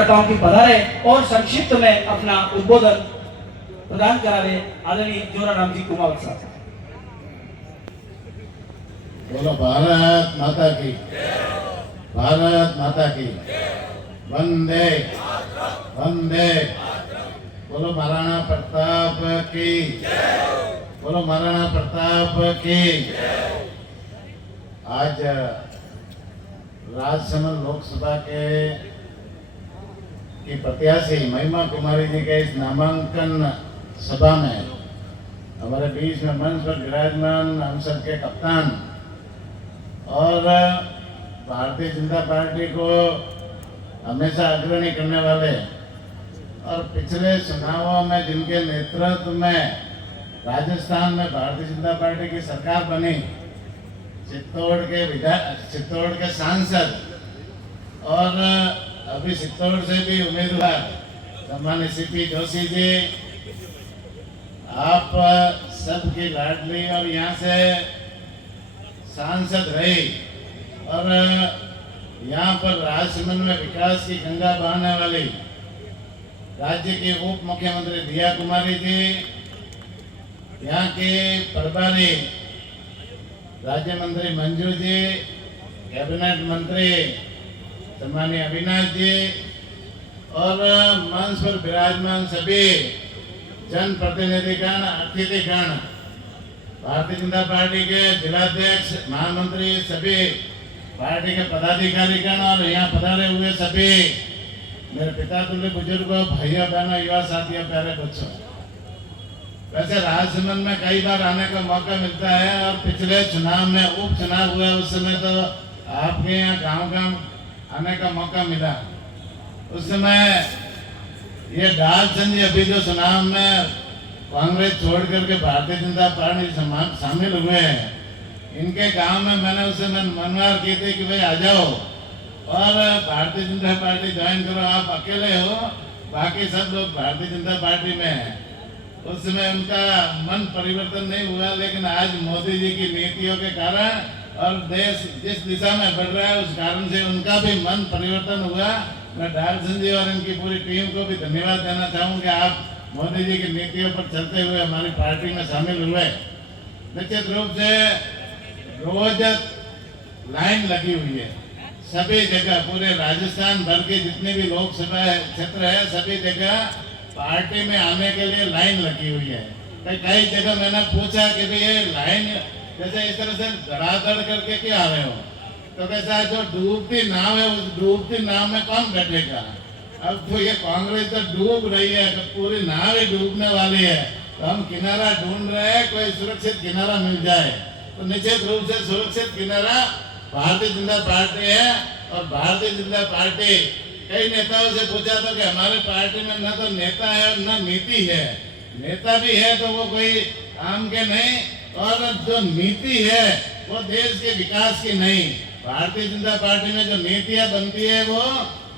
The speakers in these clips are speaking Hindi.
करता हूं कि पधारे और संक्षिप्त में अपना उद्बोधन प्रदान करावे आदरणीय जोराराम जी कुमावत साहब। बोलो भारत माता की, भारत माता की, वंदे वंदे। बोलो महाराणा प्रताप की, बोलो महाराणा प्रताप की। आज राजसमंद लोकसभा के की प्रत्याशी महिमा कुमारी जी के इस नामांकन सभा में हमारे बीच में मंच पर विराजमान हम सबके कप्तान और भारतीय जनता पार्टी को हमेशा अग्रणी करने वाले और पिछले चुनावों में जिनके नेतृत्व में राजस्थान में भारतीय जनता पार्टी की सरकार बनी, चित्तौड़ के सांसद और अभी चित्तौड़ से भी उम्मीदवार सम्मानिय सीपी जोशी जी, आप सबकी लाडली और यहाँ से सांसद रही और यहाँ पर राजसमंद में विकास की गंगा बहाने वाली राज्य के उप मुख्यमंत्री दिया कुमारी जी, यहाँ के प्रभारी राज्य मंत्री मंजू जी, कैबिनेट मंत्री सम्मानीय अविनाश जी और मंच पर विराजमान सभी जनप्रतिनिधिगण, अतिथिगण, भारतीय जनता पार्टी के जिलाध्यक्ष, महामंत्री, सभी पार्टी के पदाधिकारीगण और यहाँ पधारे हुए सभी मेरे पिता तुल्य बुजुर्गों, भाइयों बहनों, युवा साथियों, प्यारे बच्चों। वैसे राजसमंद में कई बार आने का मौका मिलता है और पिछले चुनाव में उपचुनाव हुआ उस समय तो आपके यहाँ गांव आने का मौका मिला। उस समय ये डालचंद जी अभी जो चुनाव में कांग्रेस छोड़ करके भारतीय जनता पार्टी शामिल हुए हैं, इनके गांव में मैंने उस समय मनवार की थी कि भाई आ जाओ और भारतीय जनता पार्टी ज्वाइन करो। आप अकेले हो, बाकी सब लोग भारतीय जनता पार्टी में हैं। उस समय उनका मन परिवर्तन नहीं हुआ, लेकिन आज मोदी जी की नीतियों के कारण और देश जिस दिशा में बढ़ रहा है उस कारण से उनका भी मन परिवर्तन हुआ। मैं डालचंद जी और इनकी पूरी टीम को भी धन्यवाद देना चाहूँगा। आप मोदी जी की नीतियों पर चलते हुए हमारी पार्टी में शामिल हुए। निश्चित रूप से रोज लाइन लगी हुई है सभी जगह, पूरे राजस्थान भर के जितने भी लोकसभा क्षेत्र है सभी जगह पार्टी में आने के लिए लाइन लगी हुई है। कई जगह मैंने पूछा कि भाई ये लाइन जैसे इस तरह से धड़ाधड़ करके क्यों आ रहे हो, तो कैसा जो डूबती नाव है उस डूबती नाव में कौन बैठेगा। अब तो ये कांग्रेस तो डूब रही है, तो पूरी नाव ही डूबने वाली है, तो हम किनारा ढूंढ रहे हैं, कोई सुरक्षित किनारा मिल जाए। तो निश्चित रूप से सुरक्षित किनारा भारतीय जनता पार्टी है। और भारतीय जनता पार्टी, कई नेताओं से पूछा था कि हमारे पार्टी में न तो नेता है और न नीति है। नेता भी है तो वो कोई काम के नहीं, और जो नीति है वो देश के विकास की नहीं। भारतीय जनता पार्टी में जो नीतियां बनती है वो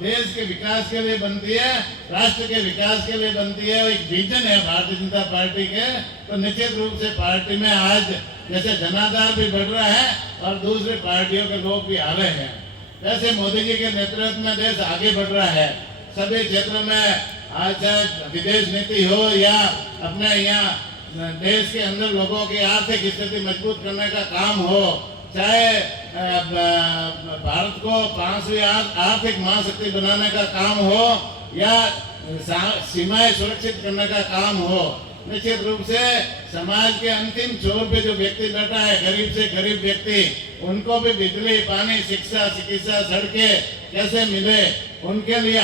देश के विकास के लिए बनती है, राष्ट्र के विकास के लिए बनती है। एक विजन है भारतीय जनता पार्टी के। तो निश्चित रूप से पार्टी में आज जैसे जनाधार भी बढ़ रहा है और दूसरी पार्टियों के लोग भी आ रहे हैं। जैसे मोदी जी के नेतृत्व में देश आगे बढ़ रहा है, सभी क्षेत्रों में आज चाहे विदेश नीति हो या अपने यहाँ देश के अंदर लोगों की आर्थिक स्थिति मजबूत करने का काम हो, चाहे भारत को 5वीं आर्थिक महाशक्ति बनाने का काम हो या सीमाएं सुरक्षित करने का काम हो, निश्चित रूप से समाज के अंतिम छोर पे जो व्यक्ति बैठा है, गरीब से गरीब व्यक्ति, उनको भी बिजली, पानी, शिक्षा, चिकित्सा, सड़कें कैसे मिले, उनके लिए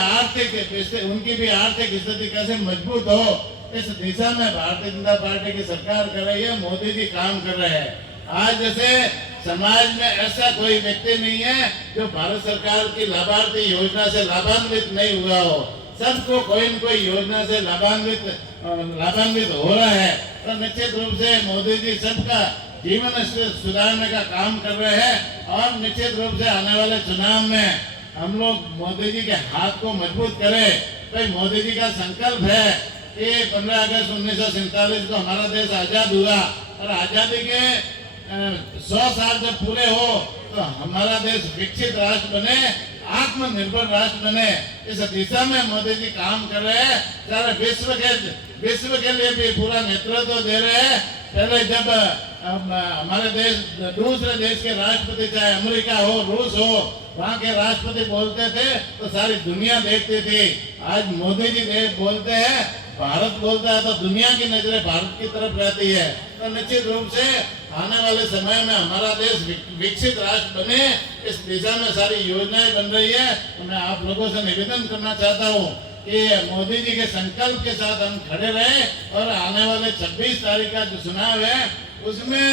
उनकी भी आर्थिक स्थिति कैसे मजबूत हो, इस दिशा में भारतीय जनता पार्टी की सरकार कर रही है, मोदी जी काम कर रहे हैं। आज जैसे समाज में ऐसा कोई व्यक्ति नहीं है जो भारत सरकार की लाभार्थी योजना से लाभान्वित नहीं हुआ हो। सबको कोई न कोई योजना से लाभान्वित हो रहा है। तो निश्चित रूप से मोदी जी सबका जीवन सुधारने का काम कर रहे हैं और निश्चित रूप से आने वाले चुनाव में हम लोग मोदी जी के हाथ को मजबूत करें। भाई मोदी जी का संकल्प है कि 15 अगस्त 1947 को हमारा देश आजाद हुआ और आजादी के 100 साल जब पूरे हो तो हमारा देश विकसित राष्ट्र बने। आत्मनिर्भर राष्ट्र बने, इस दिशा में मोदी जी काम कर रहे हैं। सारे विश्व के लिए भी पूरा नेतृत्व दे रहे हैं। पहले जब हमारे देश दूसरे देश के राष्ट्रपति, चाहे अमेरिका हो, रूस हो, वहाँ के राष्ट्रपति बोलते थे तो सारी दुनिया देखती थी। आज मोदी जी बोलते हैं, भारत बोलता है तो दुनिया की नजरें भारत की तरफ रहती है। तो निश्चित रूप से आने वाले समय में हमारा देश विकसित राष्ट्र बने, इस दिशा में सारी योजनाएं बन रही है। तो मैं आप लोगों से निवेदन करना चाहता हूँ कि मोदी जी के संकल्प के साथ हम खड़े रहें और आने वाले 26 तारीख का जो चुनाव है उसमें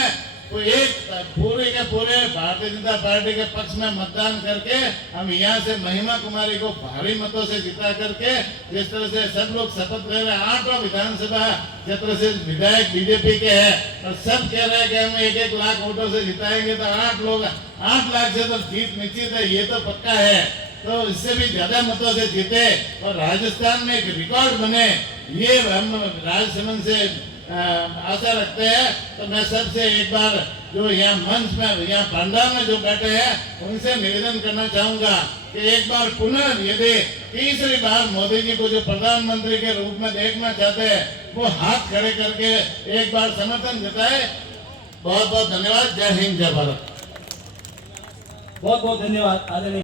तो एक पूरे के पूरे भारतीय जनता पार्टी के पक्ष में मतदान करके हम यहाँ से महिमा कुमारी को भारी मतों से जिता करके, जिस तरह से सब लोग शपथ ले रहे हैं, 8 विधानसभा क्षेत्र से विधायक बीजेपी के हैं और सब कह रहे हैं कि हम 1-1 लाख वोटों से जिताएंगे, तो 8 लाख से तो जीत निश्चित है, ये तो पक्का है। तो इससे भी ज्यादा मतों से जीते और राजस्थान में एक रिकॉर्ड बने, ये हम राजसमंद से आशा रखते हैं। तो मैं सबसे एक बार जो यहाँ मंच में, यहाँ पंडाल में जो बैठे हैं, उनसे निवेदन करना चाहूंगा कि एक बार पुनः यदि तीसरी बार मोदी जी को जो प्रधानमंत्री के रूप में देखना चाहते हैं, वो हाथ खड़े करके एक बार समर्थन जताए। बहुत बहुत धन्यवाद। जय हिंद, जय भारत। बहुत बहुत धन्यवाद आदरणीय